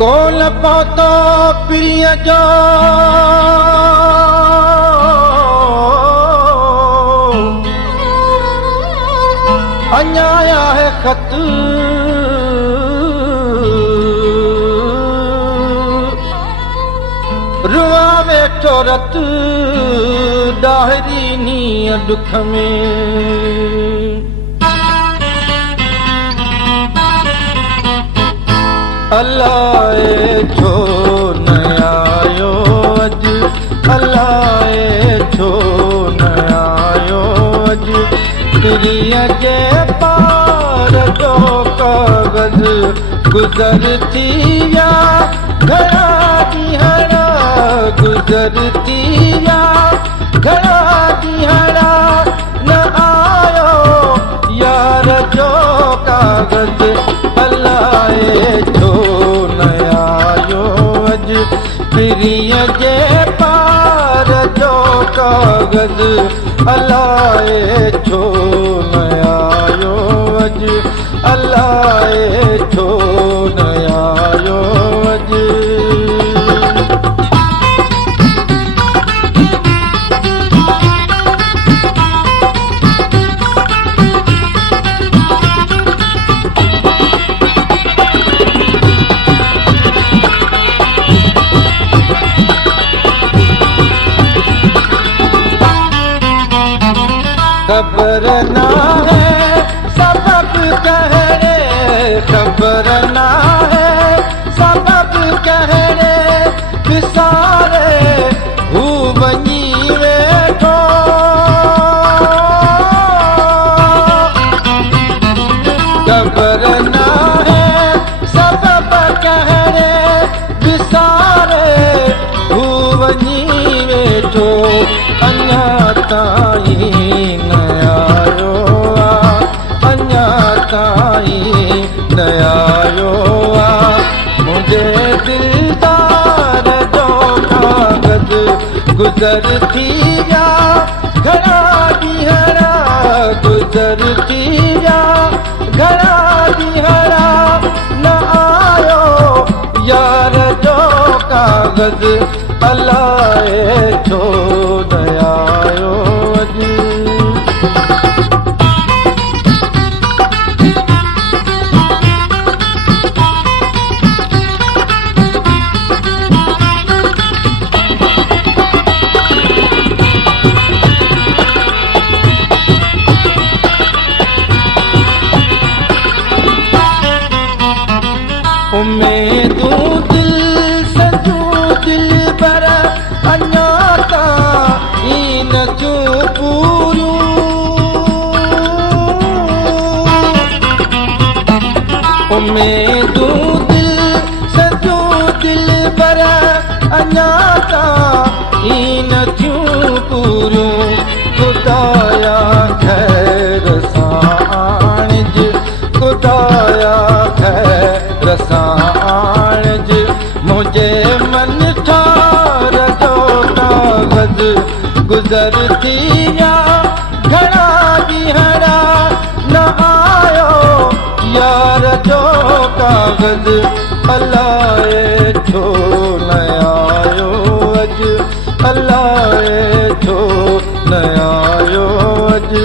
कोल पहुतो प्रिय जो अन्याय है खत रुआ वेठो रत डाहरी नी दुख में अल्लाह छो न आयो अज अल्लाह छो न आयो अज प्रिय जे पार जो कागज़ गुज़र थी विया घणा ॾींहं गुज़र थी विया घणा ॾींहं न आयो यार जो कागज़ अल्लाह छो न आयो अज प्रिय जे पार जो कागज़ अल्लाह छो न आयो अज अल्लाह छो न आयो अज खबर ना है सबब कहरे खबर ना है सबब कहरे विसारे हू वञी वेठो खबर ना है सबब कहरे विसारे हू वञी वेठो अञा ताईं न आयो मुझे दिलदार जो कागज़ गुज़र थी विया घणा ॾींहं गुज़र थी विया घणा ॾींहं न आयो यार जो कागज़ अल्लाह छो न आयो अॼु उम्मीदूं दिल सजूं दिल पर अञा ताईं न थियूं पूरियूं उम्मीदूं दिल सजूं दिल पर अञा ताईं न थियूं पूरियूं खुदाया ख़ैर सां आणिज खुदाया ख़ैर सां आणिज मुंहिंजे मन ठार जो कागज़ गुज़र थी विया घणा ॾींहं न आयो यार जो कागज़ अल्लाह छो न आयो अॼु अल्लाह छो न आयो अॼु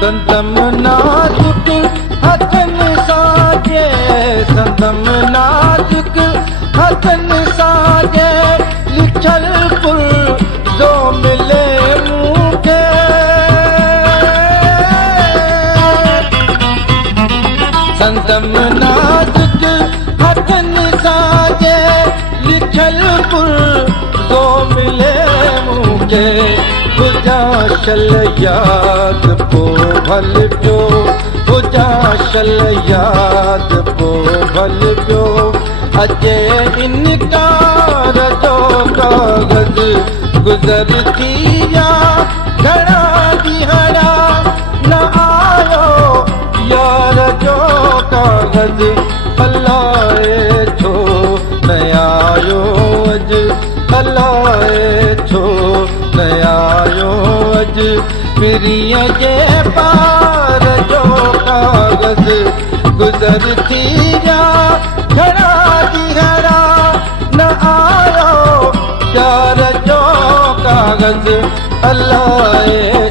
संदम नाजुक हथनि सां जे संदम नाजुक हथनि सां जे लिखल पुरज़ो मिले मूंखे संदम नाजुक हथनि सां जे लिखल पुरज़ो मिले मूंखे गुजाशल याद पो भल पियो गुजाशल याद पो भल पियो अजे इनकार जो कागज़ गुज़र थी विया घणा ॾींहं न आ कुझु पिरीअ जे पार जो कागज़ गुज़र थी विया घणा ॾींहरा न आयो प्यार जो कागज़ अलाए